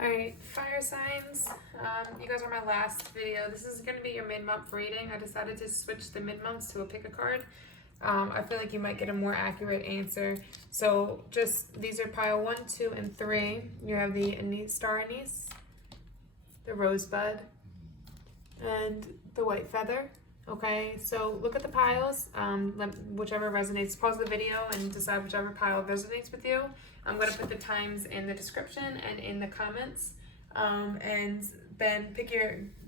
Alright, fire signs. You guys are my last video. This is going to be your mid-month reading. I decided to switch the mid-months to a pick a card. I feel like you might get a more accurate answer. So just, these are pile 1, 2, and 3. You have the Anise, star anise, the rosebud, and the white feather. Okay, so look at the piles, whichever resonates. Pause the video and decide whichever pile resonates with you. I'm going to put the times in the description and in the comments, and then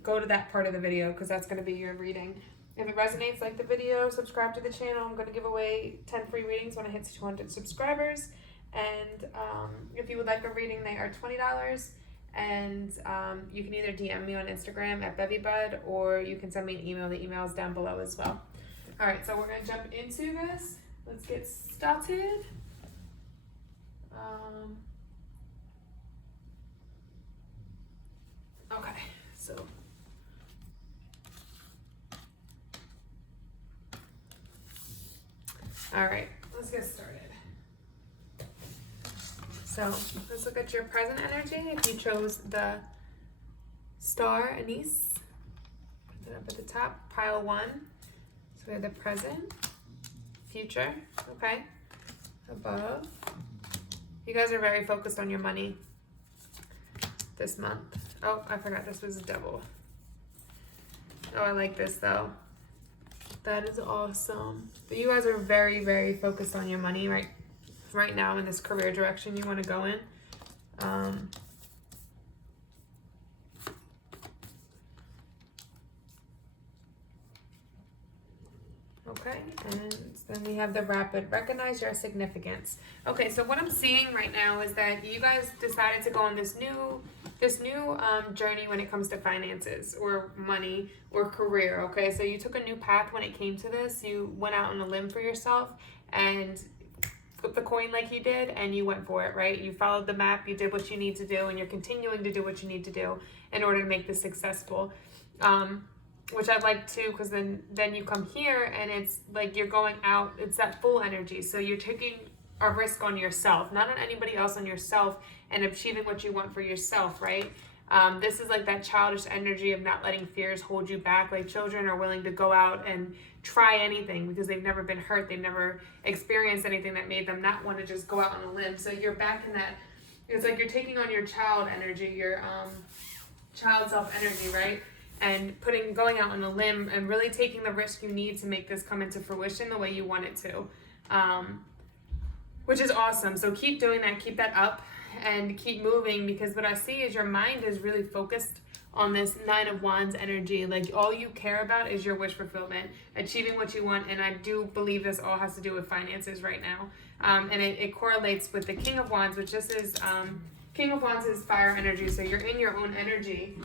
go to that part of the video because that's going to be your reading. If it resonates, like the video, subscribe to the channel. I'm going to give away 10 free readings when it hits 200 subscribers. And if you would like a reading, they are $20. And you can either DM me on Instagram at bevybud, or you can send me an email. The email is down below as well. All right, so we're going to jump into this. Let's get started. Okay, so all right, let's get started. So let's look at your present energy. If you chose the star anise, put it up at the top, pile 1. So we have the present, future, okay, above. You guys are very focused on your money this month. Oh, I forgot this was a double. Oh, I like this though. That is awesome. But you guys are very, very focused on your money right now in this career direction you want to go in. Okay, and then we have the rapid. Recognize your significance. Okay, so what I'm seeing right now is that you guys decided to go on this new journey when it comes to finances or money or career. Okay, so you took a new path when it came to this. You went out on a limb for yourself and flipped the coin like you did, and you went for it, right? You followed the map, you did what you need to do, and you're continuing to do what you need to do in order to make this successful. Which I like too, because then you come here and it's like you're going out, it's that full energy. So you're taking a risk on yourself, not on anybody else, on yourself, and achieving what you want for yourself, right? This is like that childish energy of not letting fears hold you back. Like children are willing to go out and try anything because they've never been hurt. They've never experienced anything that made them not want to just go out on a limb. So you're back in that, it's like you're taking on your child energy, your child self energy, right? And going out on a limb and really taking the risk you need to make this come into fruition the way you want it to, which is awesome. So keep doing that, keep that up, and keep moving, because what I see is your mind is really focused on this 9 of Wands energy. Like all you care about is your wish fulfillment, achieving what you want. And I do believe this all has to do with finances right now. And it correlates with the King of Wands, which this is, King of Wands is fire energy, so you're in your own energy.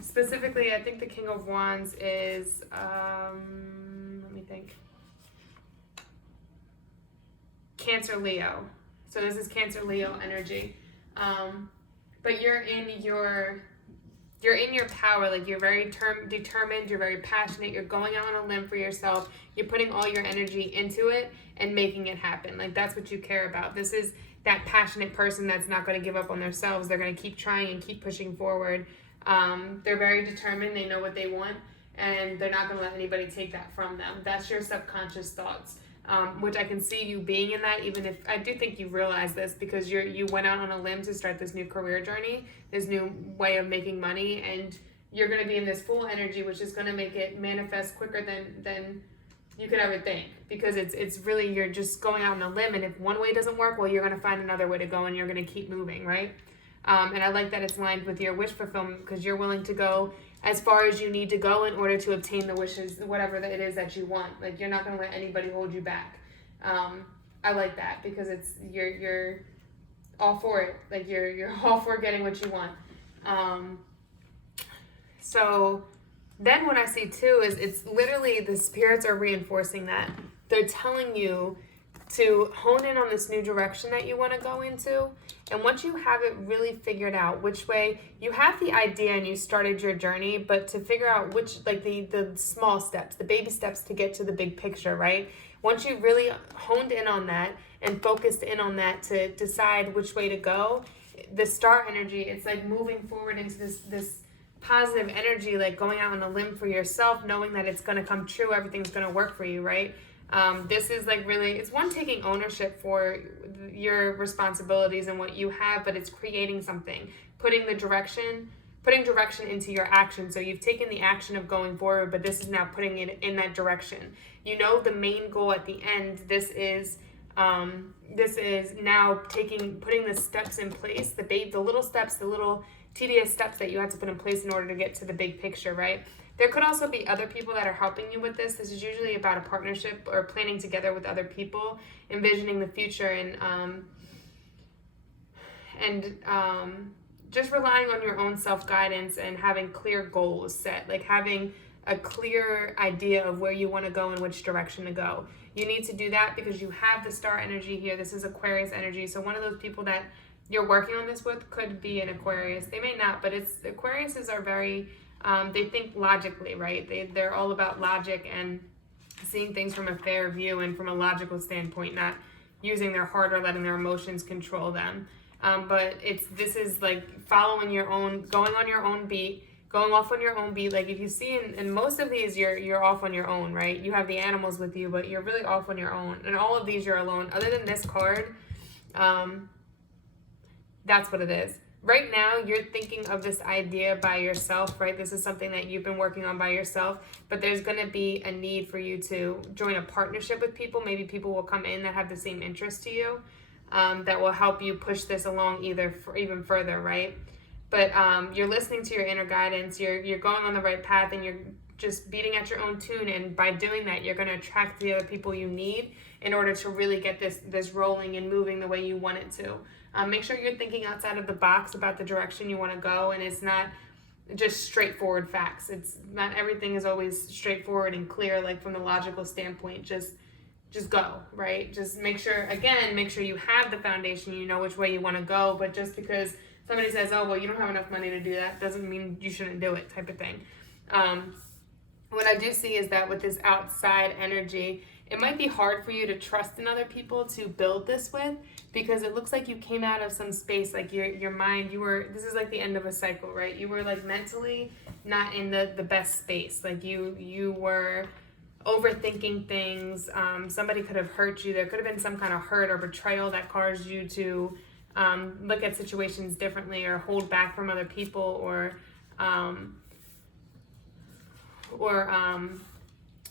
Specifically, I think the King of Wands is, let me think, Cancer Leo. So this is Cancer Leo energy. But you're in your power. Like you're very determined, you're very passionate, you're going out on a limb for yourself, you're putting all your energy into it and making it happen. Like that's what you care about. This is that passionate person that's not going to give up on themselves. They're going to keep trying and keep pushing forward. They're very determined. They know what they want, and they're not going to let anybody take that from them. That's your subconscious thoughts, which I can see you being in that, even if I do think you realize this, because you went out on a limb to start this new career journey, this new way of making money, and you're going to be in this full energy, which is going to make it manifest quicker than you could ever think, because it's really, you're just going out on a limb, and if one way doesn't work, well, you're going to find another way to go, and you're going to keep moving, right? And I like that it's lined with your wish fulfillment, because you're willing to go as far as you need to go in order to obtain the wishes, whatever it is that you want. Like you're not going to let anybody hold you back. I like that, because it's you're all for it. Like you're all for getting what you want. So then what I see too is it's literally the spirits are reinforcing that. They're telling you to hone in on this new direction that you want to go into. And once you have it really figured out which way, you have the idea and you started your journey, but to figure out which, like the small steps, the baby steps to get to the big picture, right? Once you really honed in on that and focused in on that to decide which way to go, the star energy, it's like moving forward into this positive energy, like going out on a limb for yourself, knowing that it's going to come true, everything's going to work for you, right? This is like really, it's one, taking ownership for your responsibilities and what you have, but it's creating something, putting direction into your action. So you've taken the action of going forward, but this is now putting it in that direction. You know, the main goal at the end, this is now putting the steps in place, the little steps, the little tedious steps that you have to put in place in order to get to the big picture, right? There could also be other people that are helping you with this. This is usually about a partnership or planning together with other people, envisioning the future, and just relying on your own self-guidance and having clear goals set, like having a clear idea of where you want to go and which direction to go. You need to do that because you have the star energy here. This is Aquarius energy. So one of those people that you're working on this with could be an Aquarius. They may not, but Aquariuses are very, they think logically, right? They're all about logic and seeing things from a fair view and from a logical standpoint, not using their heart or letting their emotions control them. But this is like following your own, going on your own beat, going off on your own beat. Like if you see in most of these, you're off on your own, right? You have the animals with you, but you're really off on your own. And all of these, you're alone. Other than this card, that's what it is. Right now, you're thinking of this idea by yourself, right? This is something that you've been working on by yourself, but there's going to be a need for you to join a partnership with people. Maybe people will come in that have the same interest to you, that will help you push this along even further, right? But you're listening to your inner guidance, you're going on the right path, and you're just beating at your own tune. And by doing that, you're going to attract the other people you need in order to really get this rolling and moving the way you want it to. Make sure you're thinking outside of the box about the direction you want to go, and it's not just straightforward facts. It's not everything is always straightforward and clear, like from the logical standpoint. Just go, right? Just make sure you have the foundation, you know which way you want to go. But just because somebody says, oh, well, you don't have enough money to do that, doesn't mean you shouldn't do it, type of thing. What I do see is that with this outside energy, it might be hard for you to trust in other people to build this with, because it looks like you came out of some space, like your mind, this is like the end of a cycle, right? You were like mentally not in the best space. Like you were overthinking things. Somebody could have hurt you. There could have been some kind of hurt or betrayal that caused you to look at situations differently or hold back from other people, or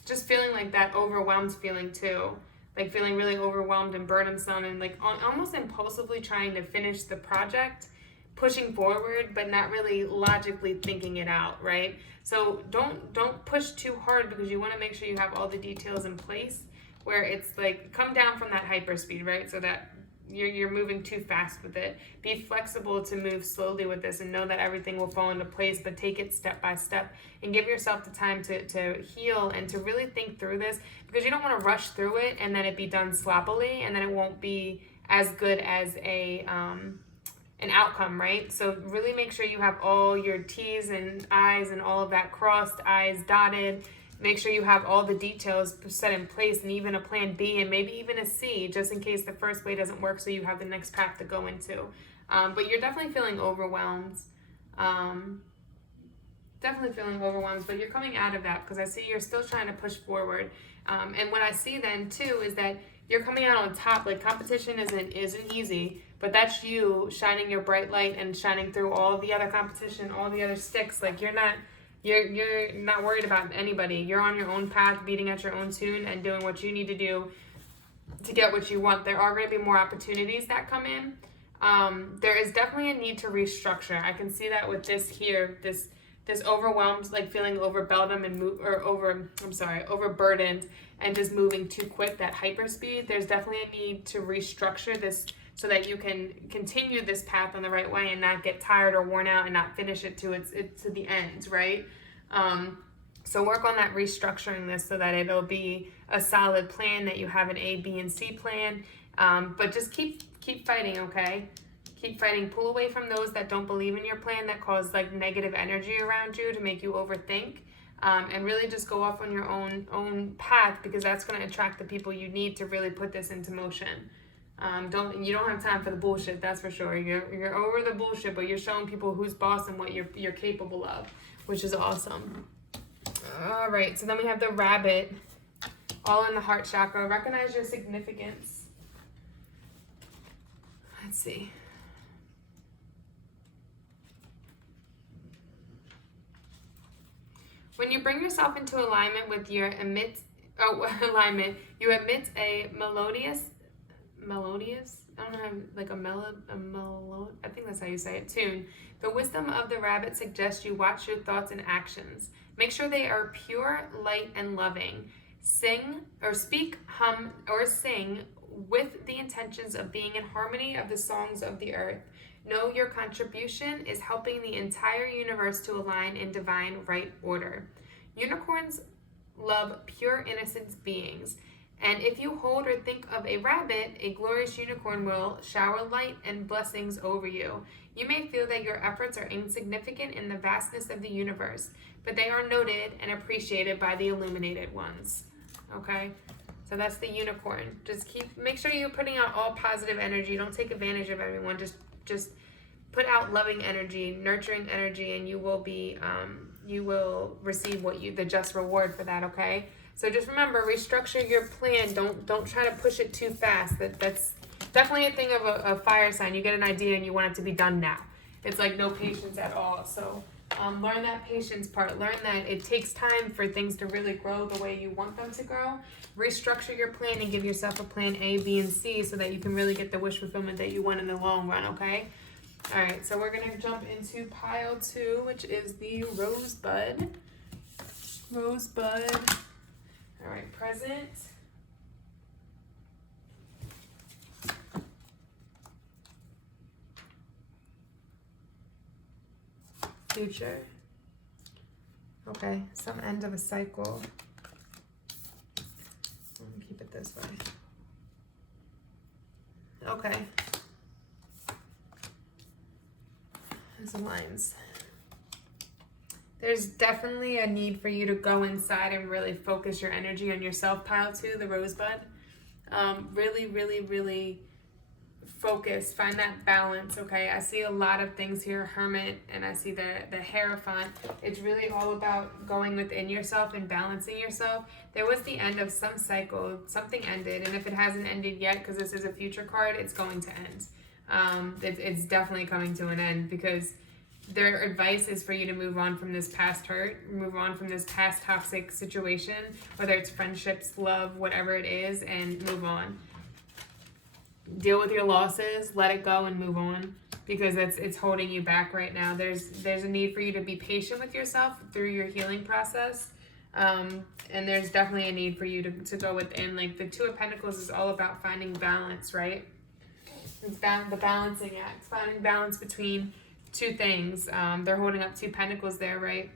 just feeling like that overwhelmed feeling too, like feeling really overwhelmed and burdensome, and like almost impulsively trying to finish the project, pushing forward, but not really logically thinking it out, right? So don't push too hard, because you want to make sure you have all the details in place, where it's like come down from that hyperspeed, right? So that you're moving too fast with it. Be flexible to move slowly with this, and know that everything will fall into place, but take it step by step and give yourself the time to heal and to really think through this, because you don't want to rush through it and then it be done sloppily, and then it won't be as good as an outcome, right? So really make sure you have all your T's and I's and all of that crossed, I's dotted. Make sure you have all the details set in place, and even a plan B, and maybe even a C, just in case the first way doesn't work, so you have the next path to go into. But you're definitely feeling overwhelmed. But you're coming out of that, because I see you're still trying to push forward. And what I see then too is that you're coming out on top. Like competition isn't easy, but that's you shining your bright light and shining through all the other competition, all the other sticks. Like you're not worried about anybody. You're on your own path, beating at your own tune and doing what you need to do to get what you want. There are going to be more opportunities that come in. There is definitely a need to restructure. I can see that with this here, this overwhelmed, like feeling overwhelmed and overburdened and just moving too quick, that hyperspeed. There's definitely a need to restructure this so that you can continue this path on the right way and not get tired or worn out and not finish it to the end, right? So work on that restructuring this so that it'll be a solid plan, that you have an A, B, and C plan. But just keep fighting, okay? Keep fighting. Pull away from those that don't believe in your plan, that cause like negative energy around you to make you overthink. And really just go off on your own path, because that's going to attract the people you need to really put this into motion. You don't have time for the bullshit, that's for sure. You're over the bullshit, but you're showing people who's boss and what you're capable of, which is awesome. All right, so then we have the rabbit, all in the heart chakra. Recognize your significance. Let's see. When you bring yourself into alignment with your alignment, you emit a melodious, I don't know, like I think that's how you say it, tune. The wisdom of the rabbit suggests you watch your thoughts and actions. Make sure they are pure, light, and loving. Sing or speak, hum, or sing with the intentions of being in harmony of the songs of the earth. Know your contribution is helping the entire universe to align in divine right order. Unicorns love pure innocent beings, and if you hold or think of a rabbit, a glorious unicorn will shower light and blessings over you. You may feel that your efforts are insignificant in the vastness of the universe, but they are noted and appreciated by the illuminated ones. Okay? So that's the unicorn. Make sure you're putting out all positive energy. Don't take advantage of everyone. Just put out loving energy, nurturing energy, and you will receive the just reward for that, okay? So just remember, restructure your plan. Don't try to push it too fast. That's definitely a thing of a fire sign. You get an idea and you want it to be done now. It's like no patience at all. So learn that patience part. Learn that it takes time for things to really grow the way you want them to grow. Restructure your plan and give yourself a plan A, B, and C so that you can really get the wish fulfillment that you want in the long run, okay? All right, so we're going to jump into pile 2, which is the rosebud. Rosebud. All right, present. Future. Okay, some end of a cycle. Let me keep it this way. Okay. Some lines. There's definitely a need for you to go inside and really focus your energy on yourself, pile 2, the rosebud. Really, really, really focus. Find that balance, okay? I see a lot of things here, Hermit, and I see the Hierophant. It's really all about going within yourself and balancing yourself. There was the end of some cycle. Something ended, and if it hasn't ended yet, because this is a future card, it's going to end. It's definitely coming to an end because their advice is for you to move on from this past hurt, move on from this past toxic situation, whether it's friendships, love, whatever it is, and move on. Deal with your losses, let it go, and move on because it's holding you back right now. There's a need for you to be patient with yourself through your healing process. And there's definitely a need for you to go within. Like the 2 of Pentacles is all about finding balance, right? It's the balancing act, finding balance between 2 things. They're holding up 2 pentacles there, right?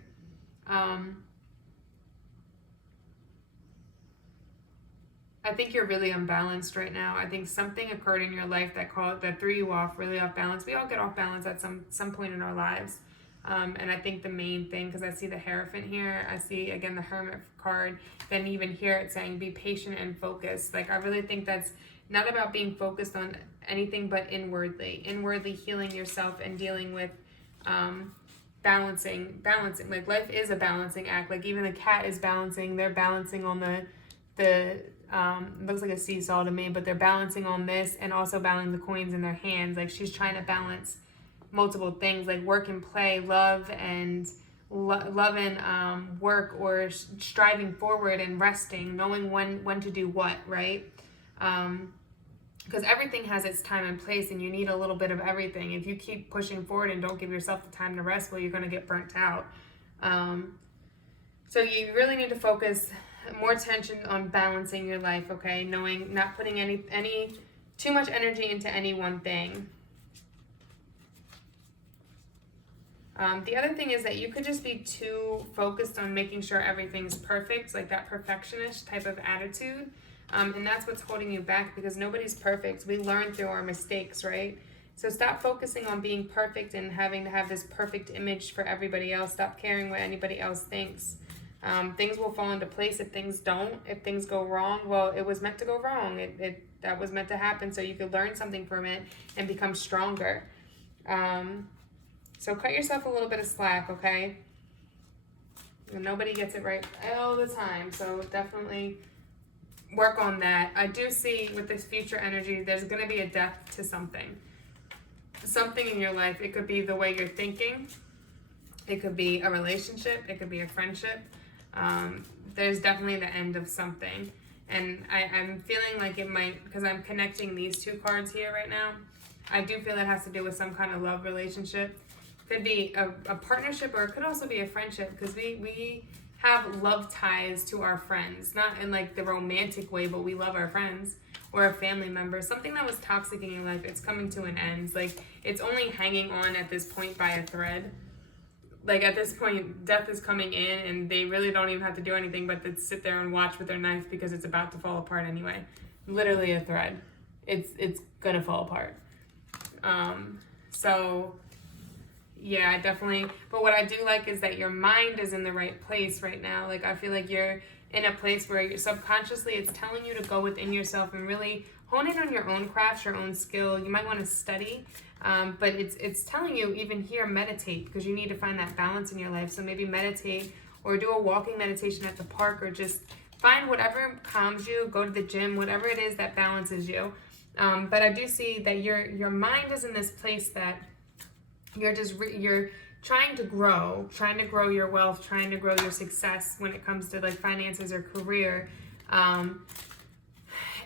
I think you're really unbalanced right now. I think something occurred in your life that threw you off, really off balance. We all get off balance at some point in our lives. And I think the main thing, because I see the Hierophant here, I see, again, the Hermit card, then even here it's saying be patient and focused. Like, I really think that's not about being focused on anything but inwardly healing yourself and dealing with balancing. Like, life is a balancing act. Like, even the cat is balancing. They're balancing on the looks like a seesaw to me, but they're balancing on this and also balancing the coins in their hands. Like, she's trying to balance multiple things, like work and play, love and work, or striving forward and resting, knowing when to do what, right? Because everything has its time and place, and you need a little bit of everything. If you keep pushing forward and don't give yourself the time to rest, well, you're going to get burnt out. So you really need to focus more attention on balancing your life, okay? Knowing, not putting any too much energy into any one thing. The other thing is that you could just be too focused on making sure everything's perfect, like that perfectionist type of attitude. And that's what's holding you back, because nobody's perfect. We learn through our mistakes, right? So stop focusing on being perfect and having to have this perfect image for everybody else. Stop caring what anybody else thinks. Things will fall into place if things don't. If things go wrong, well, it was meant to go wrong. that was meant to happen so you could learn something from it and become stronger. So cut yourself a little bit of slack, okay? And nobody gets it right all the time, so definitely work on that. I do see with this future energy, there's going to be a death to something. Something in your life. It could be the way you're thinking. It could be a relationship. It could be a friendship. There's definitely the end of something. And I'm feeling like it might, because I'm connecting these two cards here right now, I do feel it has to do with some kind of love relationship. Could be a partnership, or it could also be a friendship, because we have love ties to our friends. Not in like the romantic way, but we love our friends or a family member. Something that was toxic in your life, it's coming to an end. Like, it's only hanging on at this point by a thread. Like, at this point, death is coming in, and they really don't even have to do anything but to sit there and watch with their knife, because it's about to fall apart anyway. Literally a thread. It's gonna fall apart. So, yeah, definitely. But what I do like is that your mind is in the right place right now. Like, I feel like you're in a place where you're subconsciously, it's telling you to go within yourself and really hone in on your own craft, your own skill. You might want to study. But it's telling you, even here, meditate, because you need to find that balance in your life. So maybe meditate, or do a walking meditation at the park, or just find whatever calms you, go to the gym, whatever it is that balances you. But I do see that your mind is in this place that you're you're trying to grow your wealth, trying to grow your success when it comes to like finances or career.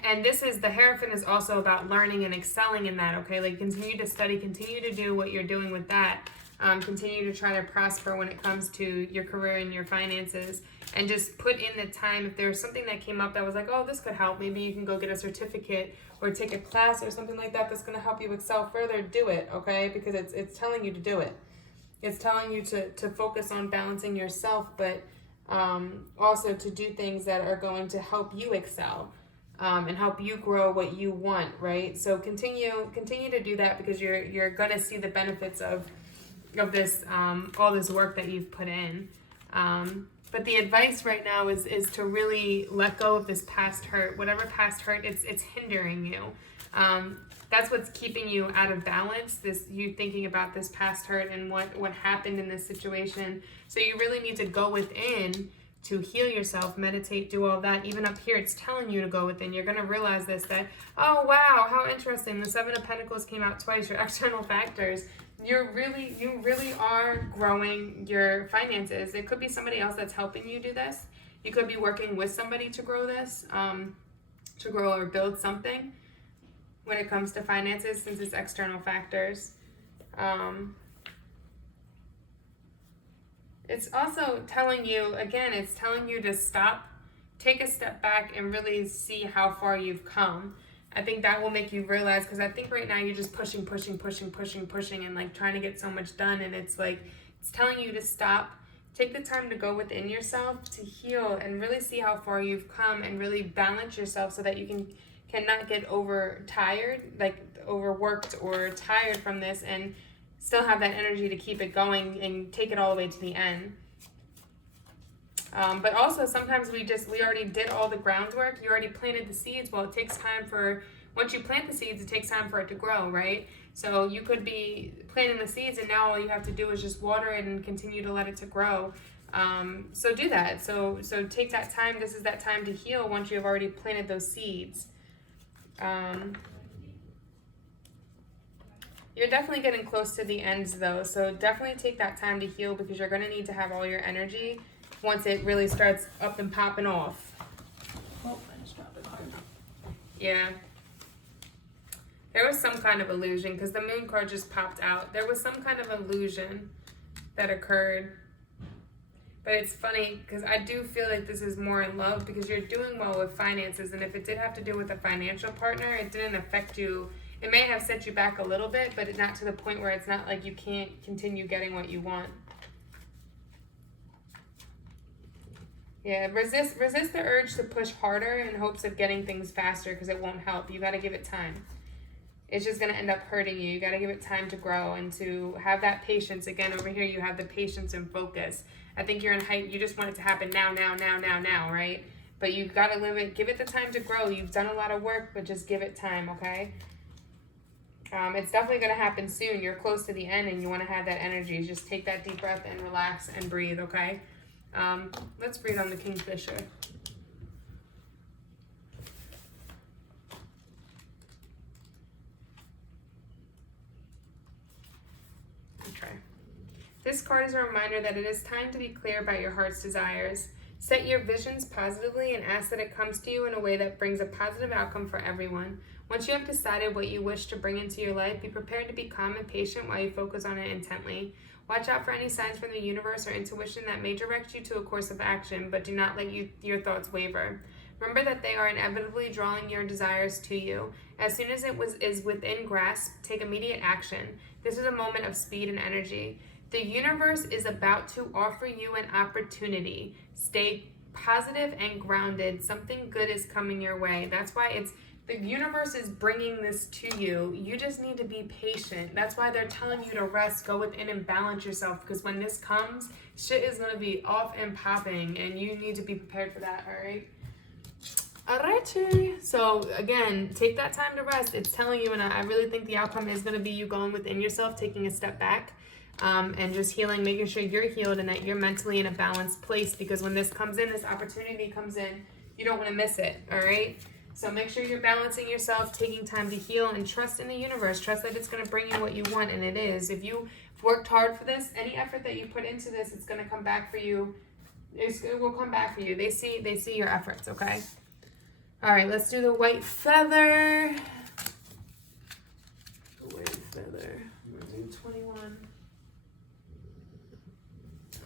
And this is, the Hierophant is also about learning and excelling in that, okay? Like, continue to study, continue to do what you're doing with that. Continue to try to prosper when it comes to your career and your finances. And just put in the time. If there's something that came up that was like, oh, this could help, maybe you can go get a certificate or take a class or something like that that's going to help you excel further, do it, okay? Because it's telling you to do it. It's telling you to focus on balancing yourself, but also to do things that are going to help you excel. And help you grow what you want, right? So continue to do that, because you're gonna see the benefits of this all this work that you've put in. But the advice right now is to really let go of this past hurt. Whatever past hurt, it's hindering you. That's what's keeping you out of balance. This, you thinking about this past hurt and what happened in this situation. So you really need to go within to heal yourself, meditate, do all that. Even up here, it's telling you to go within. You're going to realize this, that, oh, wow, how interesting. The Seven of Pentacles came out twice, your external factors. You really are growing your finances. It could be somebody else that's helping you do this. You could be working with somebody to grow this, to grow or build something when it comes to finances, since it's external factors. It's also telling you, again, it's telling you to stop, take a step back, and really see how far you've come. I think that will make you realize, because I think right now you're just pushing, and like trying to get so much done. And it's like, it's telling you to stop, take the time to go within yourself, to heal, and really see how far you've come, and really balance yourself so that you cannot get overtired, like overworked or tired from this, and still have that energy to keep it going and take it all the way to the end. But also sometimes we already did all the groundwork. You already planted the seeds. Well, it takes time once you plant the seeds, it takes time for it to grow, right? So you could be planting the seeds, and now all you have to do is just water it and continue to let it to grow. So do that. So take that time. This is that time to heal once you have already planted those seeds. You're definitely getting close to the ends, though, so definitely take that time to heal, because you're going to need to have all your energy once it really starts up and popping off. Oh, I just dropped a card. Yeah. There was some kind of illusion, because the moon card just popped out. There was some kind of illusion that occurred. But it's funny, because I do feel like this is more in love, because you're doing well with finances, and if it did have to do with a financial partner, it didn't affect you. It may have set you back a little bit, but not to the point where it's not like you can't continue getting what you want. Yeah, resist the urge to push harder in hopes of getting things faster, because it won't help. You got to give it time. It's just going to end up hurting you. You got to give it time to grow and to have that patience. Again, over here, you have the patience and focus. I think you're in height. You just want it to happen now, right? but you've got to live it. Give it the time to grow. You've done a lot of work, but just give it time, okay? It's definitely going to happen soon. You're close to the end and you want to have that energy. Just take that deep breath and relax and breathe, okay? Let's breathe on the Kingfisher. Okay. This card is a reminder that it is time to be clear about your heart's desires. Set your visions positively and ask that it comes to you in a way that brings a positive outcome for everyone. Once you have decided what you wish to bring into your life, be prepared to be calm and patient while you focus on it intently. Watch out for any signs from the universe or intuition that may direct you to a course of action, but do not let your thoughts waver. Remember that they are inevitably drawing your desires to you. As soon as it is within grasp, take immediate action. This is a moment of speed and energy. The universe is about to offer you an opportunity. Stay positive and grounded. Something good is coming your way. That's why the universe is bringing this to you. You just need to be patient. That's why they're telling you to rest, go within and balance yourself, because when this comes, shit is going to be off and popping, and you need to be prepared for that, all right? Alrighty. So again, take that time to rest. It's telling you, and I really think the outcome is going to be you going within yourself, taking a step back, and just healing, making sure you're healed and that you're mentally in a balanced place, because when this comes in, this opportunity comes in, you don't want to miss it, all right? So make sure you're balancing yourself, taking time to heal, and trust in the universe. Trust that it's going to bring you what you want, and it is. If you worked hard for this, any effort that you put into this, it's going to come back for you. It will come back for you. They see your efforts, okay? All right, let's do the white feather. The white feather. We're doing 21.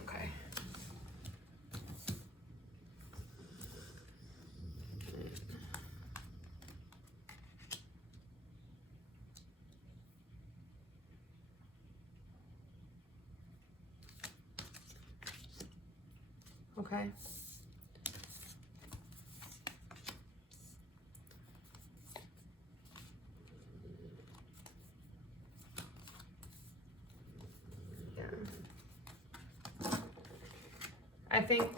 Okay. Okay. Yeah. I think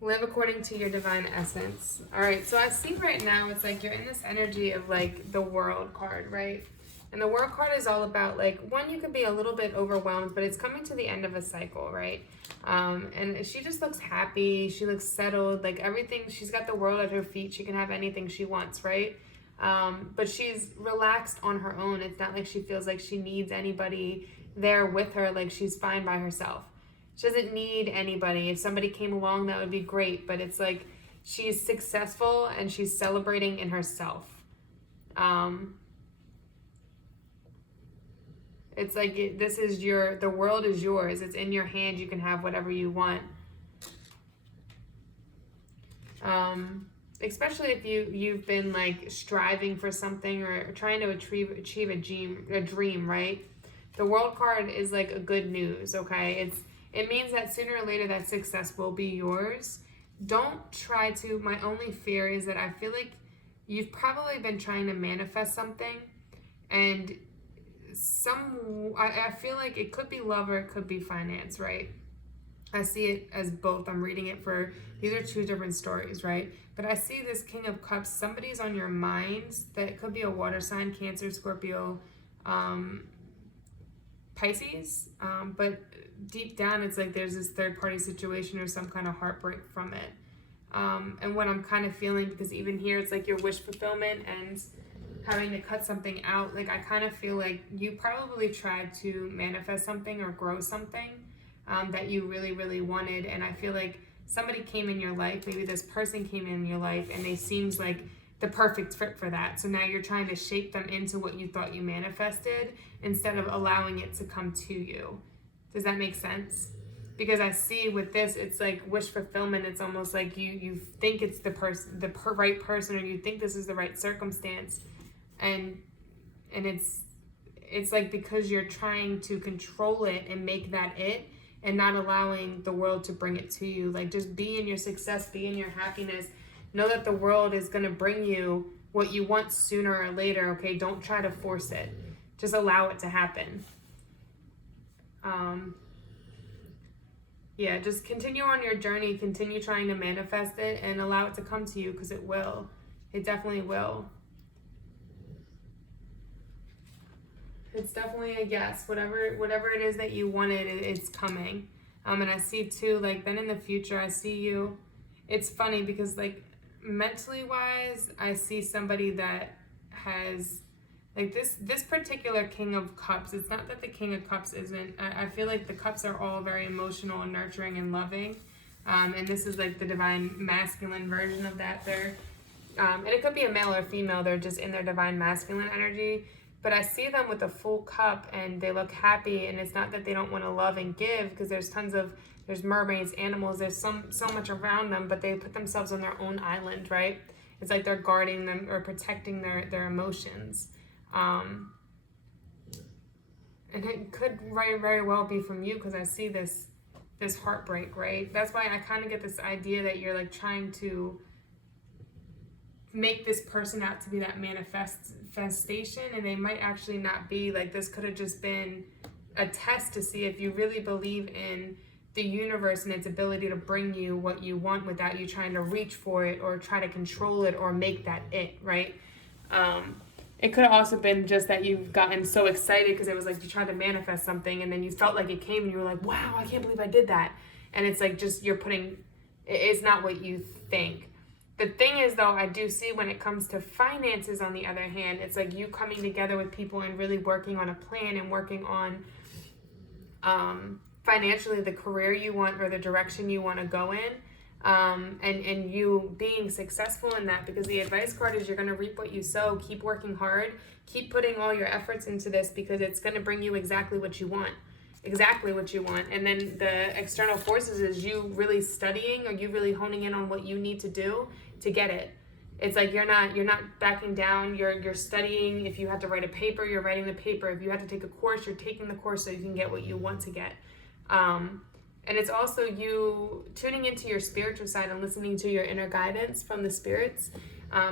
live according to your divine essence. All right, so I see right now it's like you're in this energy of like the World card, right? And the World card is all about like, one, you could be a little bit overwhelmed, but it's coming to the end of a cycle, right? And she just looks happy. She looks settled, like everything. She's got the world at her feet. She can have anything she wants, right? But she's relaxed on her own. It's not like she feels like she needs anybody there with her. Like she's fine by herself. She doesn't need anybody. If somebody came along, that would be great. But it's like she's successful and she's celebrating in herself. It's like the world is yours. It's in your hand. You can have whatever you want. Especially if you've been like striving for something or trying to achieve a dream, right? The World card is like a good news, okay? It means that sooner or later that success will be yours. Don't try to, my only fear is that I feel like you've probably been trying to manifest something, and I feel like it could be love or it could be finance, right? I see it as both. I'm reading it for, these are two different stories, right? But I see this King of Cups, somebody's on your mind, that it could be a water sign, Cancer, Scorpio, Pisces, but deep down it's like there's this third party situation or some kind of heartbreak from it. And what I'm kind of feeling, because even here it's like your wish fulfillment and having to cut something out, like I kind of feel like you probably tried to manifest something or grow something that you really, really wanted, and I feel like somebody came in your life, maybe this person came in your life, and they seems like the perfect fit for that. So now you're trying to shape them into what you thought you manifested instead of allowing it to come to you. Does that make sense? Because I see with this, it's like wish fulfillment. It's almost like you think it's the right person, or you think this is the right circumstance, and it's like because you're trying to control it and make that it, and not allowing the world to bring it to you. Like just be in your success, be in your happiness. Know that the world is going to bring you what you want sooner or later, okay? Don't try to force it. Just allow it to happen. Yeah, just continue on your journey, continue trying to manifest it, and allow it to come to you, because it will. It definitely will. It's definitely a yes. Whatever it is that you wanted, it's coming. And I see too, like, then in the future, I see you. It's funny because, like, mentally wise, I see somebody that has, like, this particular King of Cups. It's not that the King of Cups isn't. I feel like the cups are all very emotional and nurturing and loving. And this is like the divine masculine version of that. And it could be a male or female. They're just in their divine masculine energy. But I see them with a full cup and they look happy. And it's not that they don't want to love and give, because there's mermaids, animals, there's so much around them, but they put themselves on their own island, right? It's like they're guarding them or protecting their emotions. And it could very, very well be from you, because I see this heartbreak, right? That's why I kind of get this idea that you're like trying to make this person out to be that manifestation, and they might actually not be. Like, this could have just been a test to see if you really believe in the universe and its ability to bring you what you want without you trying to reach for it or try to control it or make that it, right? It could have also been just that you've gotten so excited because it was like you tried to manifest something and then you felt like it came and you were like, wow, I can't believe I did that. And it's like just it's not what you think. The thing is, though, I do see when it comes to finances, on the other hand, it's like you coming together with people and really working on a plan and working on financially the career you want or the direction you want to go in. And you being successful in that, because the advice card is you're going to reap what you sow. Keep working hard. Keep putting all your efforts into this, because it's going to bring you exactly what you want. And then the external forces is you really studying, or you really honing in on what you need to do to get it. It's like you're not backing down. You're studying. If you have to write a paper, you're writing the paper. If you have to take a course, you're taking the course so you can get what you want to get. And it's also you tuning into your spiritual side and listening to your inner guidance from the spirits.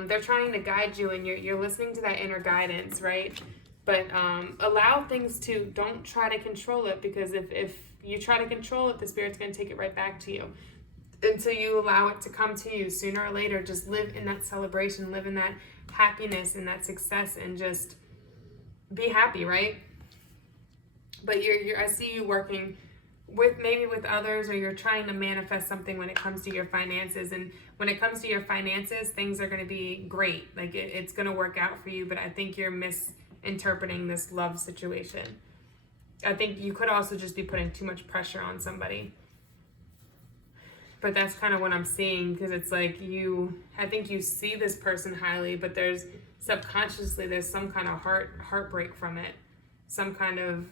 They're trying to guide you, and you're listening to that inner guidance, right? But allow things to, don't try to control it, because if you try to control it, the spirit's going to take it right back to you. Until you allow it to come to you sooner or later, just live in that celebration, live in that happiness and that success, and just be happy, right? But I see you working with others, or you're trying to manifest something when it comes to your finances. And when it comes to your finances, things are going to be great. Like it's going to work out for you, but I think you're misinterpreting this love situation. I think you could also just be putting too much pressure on somebody. But that's kind of what I'm seeing, because it's like I think you see this person highly, but there's subconsciously some kind of heartbreak from it, some kind of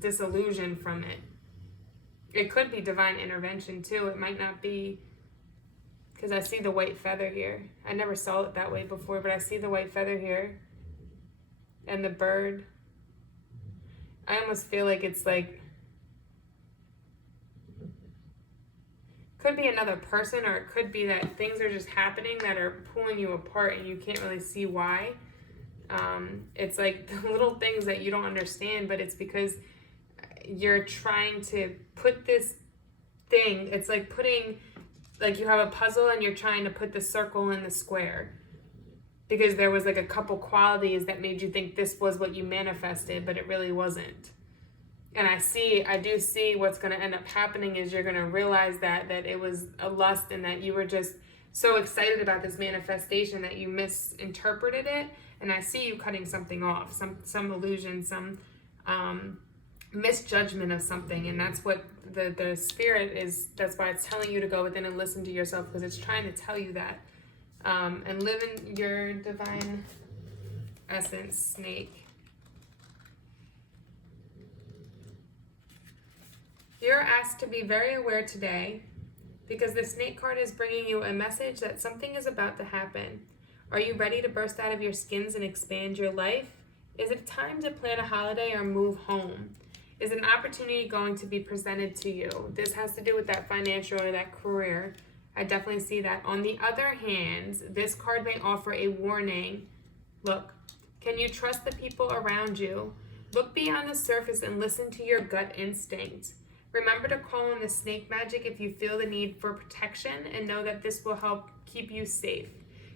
disillusion from it. It could be divine intervention too. It might not be, because I see the white feather here. I never saw it that way before, but I see the white feather here and the bird. I almost feel like it's like, could be another person, or it could be that things are just happening that are pulling you apart and you can't really see why. It's like the little things that you don't understand, but it's because you're trying to put this thing, it's like you have a puzzle and you're trying to put the circle in the square, because there was like a couple qualities that made you think this was what you manifested, but it really wasn't. And I do see what's going to end up happening is you're going to realize that it was a lust, and that you were just so excited about this manifestation that you misinterpreted it. And I see you cutting something off, some illusion, some misjudgment of something. And that's what the spirit is. That's why it's telling you to go within and listen to yourself, because it's trying to tell you that. And live in your divine essence, snake. You're asked to be very aware today, because the snake card is bringing you a message that something is about to happen. Are you ready to burst out of your skins and expand your life? Is it time to plan a holiday or move home? Is an opportunity going to be presented to you? This has to do with that financial or that career. I definitely see that. On the other hand, this card may offer a warning. Look, Can you trust the people around you? Look beyond the surface and listen to your gut instinct. Remember to call on the snake magic if you feel the need for protection, and know that this will help keep you safe.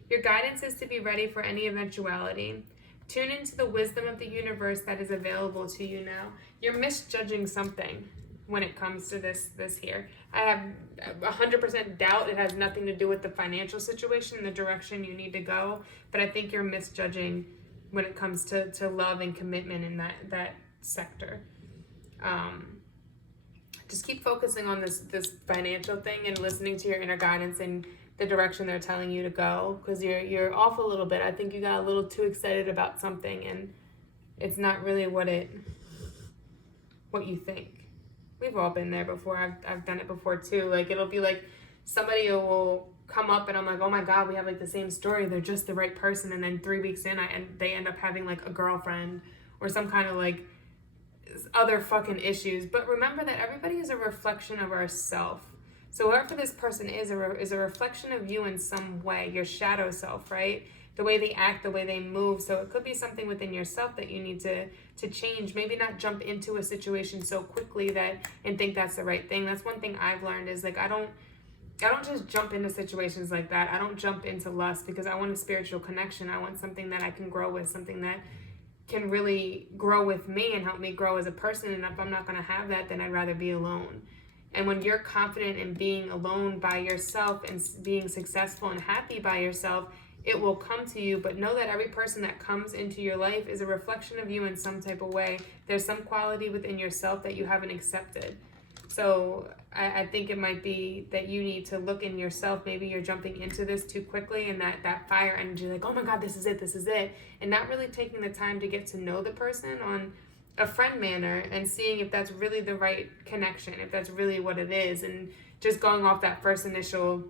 Your guidance is to be ready for any eventuality. Tune into the wisdom of the universe that is available to you now. You're misjudging something when it comes to this here. I have 100% doubt it has nothing to do with the financial situation, the direction you need to go, but I think you're misjudging when it comes to love and commitment in that sector. Just keep focusing on this financial thing and listening to your inner guidance and the direction they're telling you to go, because you're off a little bit. I think you got a little too excited about something and it's not really what you think. We've all been there before. I've done it before too. Like, it'll be like somebody will come up and I'm like, oh my God, we have like the same story. They're just the right person. And then 3 weeks in, they end up having like a girlfriend or some kind of like other fucking issues. But remember that everybody is a reflection of ourself. So whoever this person is a reflection of you in some way, your shadow self, right? The way they act, the way they move. So it could be something within yourself that you need to change. Maybe not jump into a situation so quickly and think that's the right thing. That's one thing I've learned is like, I don't just jump into situations like that. I don't jump into lust because I want a spiritual connection. I want something that I can grow with, something that can really grow with me and help me grow as a person. And if I'm not going to have that, then I'd rather be alone. And when you're confident in being alone by yourself and being successful and happy by yourself, it will come to you. But know that every person that comes into your life is a reflection of you in some type of way. There's some quality within yourself that you haven't accepted. So I think it might be that you need to look in yourself. Maybe you're jumping into this too quickly and that fire energy, like, oh my God, this is it. And not really taking the time to get to know the person on a friend manner and seeing if that's really the right connection, if that's really what it is, and just going off that first initial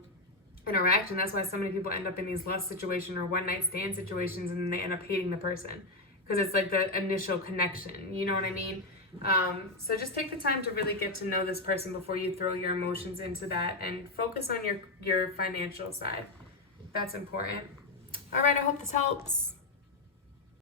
interaction. That's why so many people end up in these lust situations or one night stand situations and they end up hating the person because it's like the initial connection. You know what I mean? So just take the time to really get to know this person before you throw your emotions into that, and focus on your financial side. That's important. All right, I hope this helps.